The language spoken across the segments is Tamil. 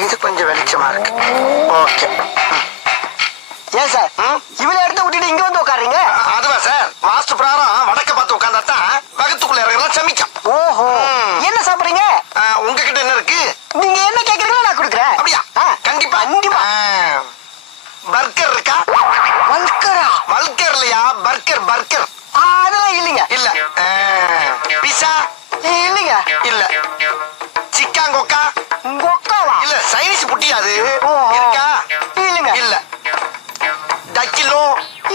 இது கொஞ்சம் வெளிச்சமா இருக்கு. ஓகே. ஏன் சார் இவளை எடுத்து விட்டுட்டு இங்க வந்து உட்காருங்க? அதுவா சார், வாஸ்து பிரகாரம் வடக்க பார்த்து உட்கார்ந்தாத்தான் வகத்துக்குள்ள இறங்கலாம் சமிக்கும். ஓஹோ, என்ன சாப்பிடுறீங்க? உங்ககிட்ட என்ன இருக்கு? நீங்க என்ன கேக்குறீங்களோ நான் கொடுக்குறேன். அப்படியா? கண்டிப்பா கண்டிப்பா. பர்கர் இருக்கா? வல்கரா? வல்கர் இல்லையா, பர்கர் பர்கர். அதெல்லாம் இல்லைங்க. இல்ல. பிஸா? இல்லைங்க. இல்ல. சிக்கன் கொக்கா? கொக்காவா? இல்ல, சைனீஸ் புட்டியா அது? ஓஹோ. இருக்கா? இல்லைங்க. இல்ல. டக்கிலோ?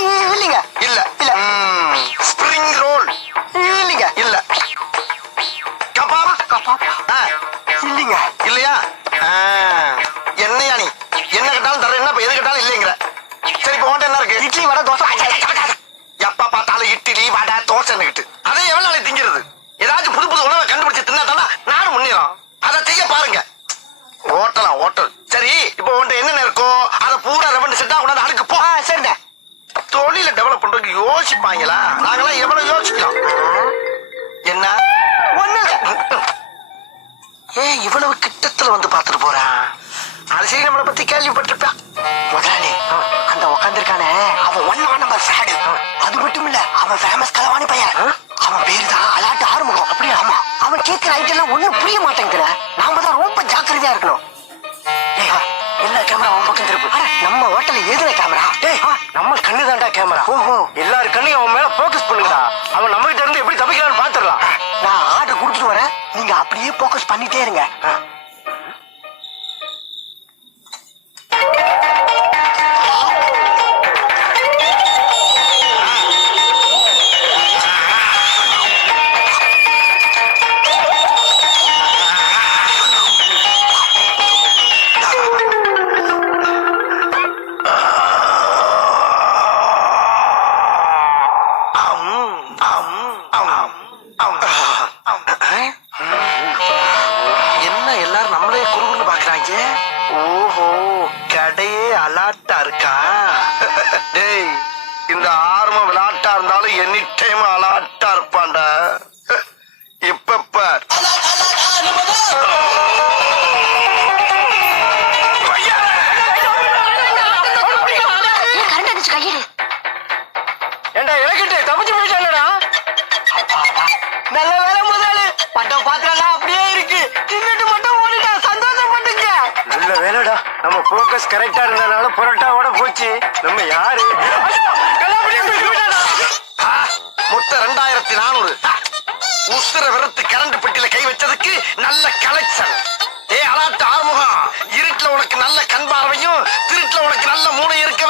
இல்லைங்க. இல்ல. இல்ல. Spring roll? இல்லைங்க. இல்ல. கபாப்? கபாப்பா? இல்லைங்க. இல்லையா? என்னையா நீ என்ன கேட்டாலும் தர, என்ன எது கேட்டாலும் இல்லைங்கிற. சரி, இப்போ உன்கிட்ட என்ன இருக்கு? இட்லி வடை தோசை. எப்ப பார்த்தாலும் இட்லி வடை தோசைன்னுகிட்டு அதை எவ்வளவு நாளைக்கு திங்கிறது? ஏதாச்சும் புது புது உணவை கண்டுபிடிச்சு தின்னா நாடு முன்னேறும். அதை செய்ய பாருங்க. ஹோட்டலாம் ஹோட்டல். சரி, இப்போ உன்கிட்ட என்னென்ன இருக்கோ அதை பூரா ரெவென்யூ செட்டா உடனே அதுக்கு போ. சரிங்க. தொழில டெவலப் பண்றதுக்கு யோசிப்பாங்களா? நாங்களாம் எவ்வளவு யோசிக்கலாம். என்ன ஒண்ணு இல்ல. ஏன் இவ்வளவு கிட்டத்துல வந்து பாத்துட்டு போறான்? அது சரி, நம்மளை பத்தி கேள்விப்பட்டிருப்பான். முதலாளி, அந்த உட்காந்துருக்கானே அவன் 1 நம்பர் ஃப்ராடு. அது மட்டும் இல்ல, அவன் ஃபேமஸ் கலவாணி பையன். அவன் பேரு தான் அலாட்டு ஆறுமுகம். அப்படியே? ஆமா. அவன் கேட்கிற ஐட்டெல்லாம் ஒண்ணும் புரிய மாட்டேங்குதுல. நாம தான் ரொம்ப ஜாக்கிரதையா இருக்கணும். எல்லா கேமரா அவன் பக்கம் திருப்பு. நம்ம ஹோட்டல்ல எதுல கேமரா? நம்ம கண்ணு தாண்டா கேமரா. ஓஹோ. எல்லாரு கண்ணையும் அவன் மேல போக்கஸ் பண்ணுங்கடா. அவன் நம்ம கிட்ட இருந்து எப்படி தப்பிக்கலாம்னு பாத்துடலாம். நான் ஆர்டர் கொடுத்துட்டு வரேன், நீங்க அப்படியே போக்கஸ் பண்ணிட்டே இருங்க. என்ன எல்லாரும் நம்மளே குறுகுன்னு பாக்குறாங்க? ஓஹோ, கடையே அலாட்டா இருக்கா? டேய், இந்த ஆர்வம் விளையாட்டா இருந்தாலும் எனி டைம் அலாட்டா இருப்பான்டா. இப்ப பார். ஏண்டா இலக்கிட்டு தப்பிச்சு போயிட்டானடா. நல்ல வேலை முதலாளி, பட்டம் பாத்திரம் அப்படியே இருக்கு. தின்னுட்டு மட்டும் ஓடிட்டா, சந்தோஷப்பட்டுங்க. நல்ல வேலைடா, நம்ம போக்கஸ் கரெக்டா இருந்தனால புரட்டாவோட போச்சு. நம்ம யாரு மொத்த 2400. உசுர வெறுத்து கரண்ட் பெட்டியில கை வச்சதுக்கு நல்ல கலெக்ஷன். ஏ அலாட்டு ஆறுமுகம், இருட்டுல உனக்கு நல்ல கண் பார்வையும் திருட்டுல உனக்கு நல்ல மூளை இருக்க